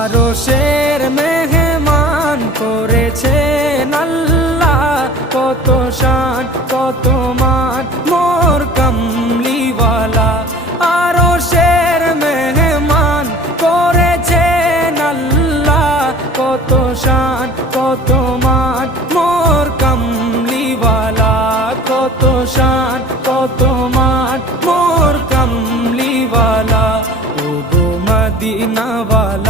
আরশের মেহমান করেছেন আল্লাহ, কত শান কত মান মোর কামলিওয়ালা। আরশের মেহমান করেছেন আল্লাহ, কত শান কত মান মোর কামলিওয়ালা, কত শান কত মান মোর কামলিওয়ালা। ও গো মদিনাওয়ালা